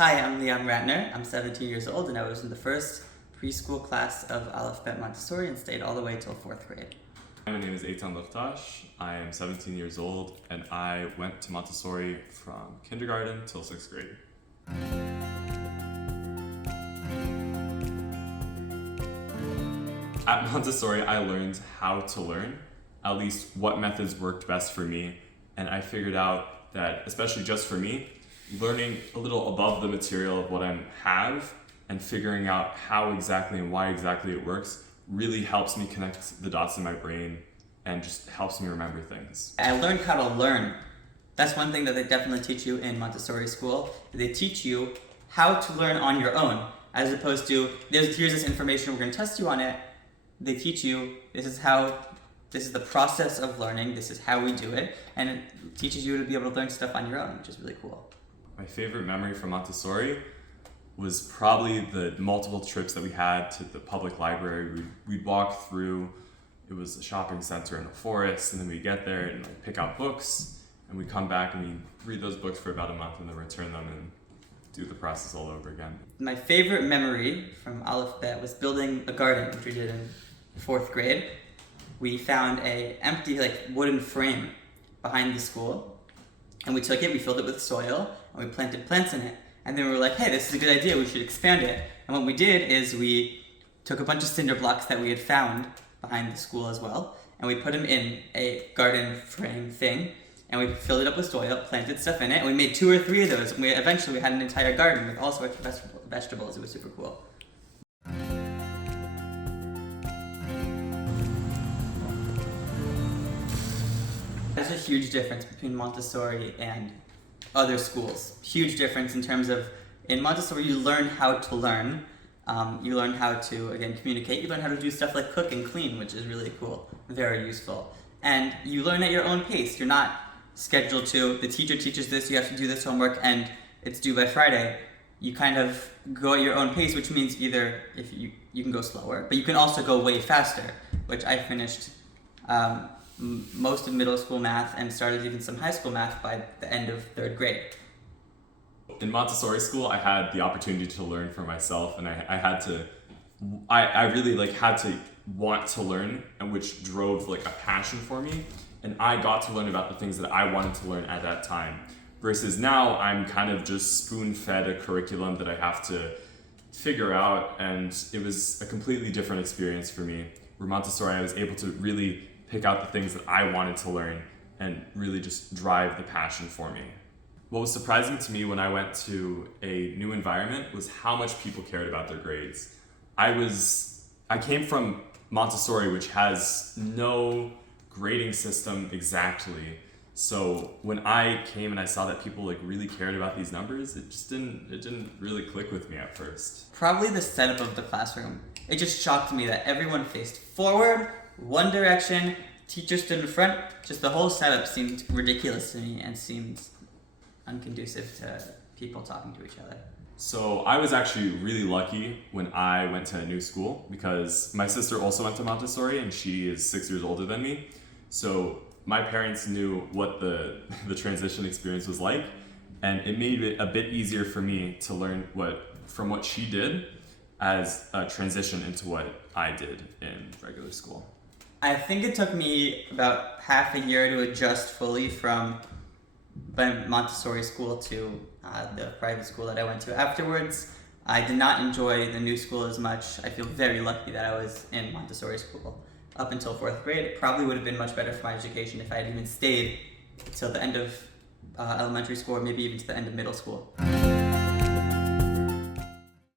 Hi, I'm Leon Ratner. I'm 17 years old and I was in the first preschool class of Alef Montessori and stayed all the way till 4th grade. My name is Eitan Luchtash. I am 17 years old and I went to Montessori from kindergarten till 6th grade. At Montessori, I learned how to learn, at least what methods worked best for me, and I figured out that, especially just for me, learning a little above the material of what I have and figuring out how exactly and why exactly it works really helps me connect the dots in my brain and just helps me remember things. I learned how to learn. That's one thing that they definitely teach you in Montessori school. They teach you how to learn on your own, as opposed to, here's this information, we're going to test you on it. They teach you, this is the process of learning, this is how we do it, and it teaches you to be able to learn stuff on your own, which is really cool. My favorite memory from Montessori was probably the multiple trips that we had to the public library. We'd walk through, it was a shopping center in a forest, and then we'd get there and pick out books, and we'd come back and we'd read those books for about a month and then return them and do the process all over again. My favorite memory from Alef was building a garden, which we did in 4th grade. We found a empty wooden frame behind the school, and we took it, we filled it with soil, and we planted plants in it. And then we were like, hey, this is a good idea, we should expand it. And what we did is we took a bunch of cinder blocks that we had found behind the school as well, and we put them in a garden frame thing, and we filled it up with soil, planted stuff in it, and we made 2 or 3 of those, and eventually we had an entire garden with all sorts of vegetables. It was super cool. There's a huge difference between Montessori and other schools. Huge difference in terms of, in Montessori you learn how to learn. You learn how to, again, communicate. You learn how to do stuff like cook and clean, which is really cool, very useful. And you learn at your own pace. You're not scheduled to, the teacher teaches this, you have to do this homework, and it's due by Friday. You kind of go at your own pace, which means either if you can go slower, but you can also go way faster, which I finished most of middle school math and started even some high school math by the end of 3rd grade. In Montessori school, I had the opportunity to learn for myself, and I really had to want to learn, and which drove a passion for me, and I got to learn about the things that I wanted to learn at that time. Versus now, I'm kind of just spoon-fed a curriculum that I have to figure out, and it was a completely different experience for me. Where Montessori, I was able to really pick out the things that I wanted to learn and really just drive the passion for me. What was surprising to me when I went to a new environment was how much people cared about their grades. I came from Montessori, which has no grading system exactly. So when I came and I saw that people really cared about these numbers, it didn't really click with me at first. Probably the setup of the classroom. It just shocked me that everyone faced forward, one direction, teacher stood in front. Just the whole setup seemed ridiculous to me and seemed unconducive to people talking to each other. So I was actually really lucky when I went to a new school because my sister also went to Montessori and she is 6 years older than me. So my parents knew what the transition experience was like, and it made it a bit easier for me to learn from what she did as a transition into what I did in regular school. I think it took me about half a year to adjust fully from Montessori school to the private school that I went to afterwards. I did not enjoy the new school as much. I feel very lucky that I was in Montessori school up until 4th grade. It probably would have been much better for my education if I had even stayed till the end of elementary school or maybe even to the end of middle school.